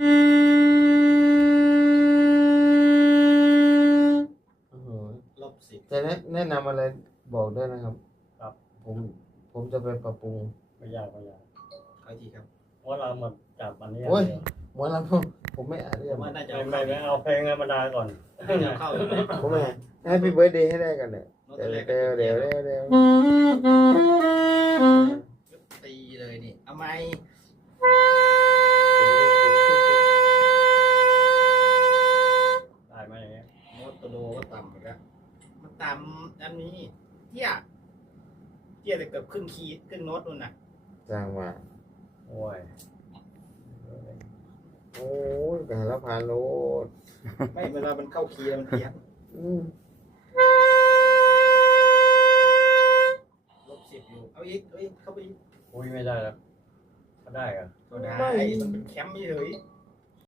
จะแนะนำอะไรบอกได้นะครับ ครับผมผมจะไปปรับปรุงไปยากไปยากใครทีครับเพราะเรามาจับมันเนี่เมื่อวานผมไม่อ่านเรื่องไม่ไม่เอาเพลงธรรมดาก่อนผมไม่ให้พี่เบิร์ดเดย์ให้ได้กันเนี่ยเดี๋ยวเดี๋ยวเดี๋ยวเดี๋ยวตีเลยนี่เอาไมำกันแมันต่ำอันนี้ เที่ยเที่ยแต่เกือบครึ่งคีครึ่งโน้ตนู่นน่ะจ้างว่า โอ้ย โอ้ยแกระพาโน้ไม่เวลามันเข้าคีมันเทียงลบสิบอยู่เอาอีกเอาอีกเข้าไปอีกโอ้ยไม่ได้แล้วก็ได้กัตัวได้มันเป็นแคมป์ไม่เลย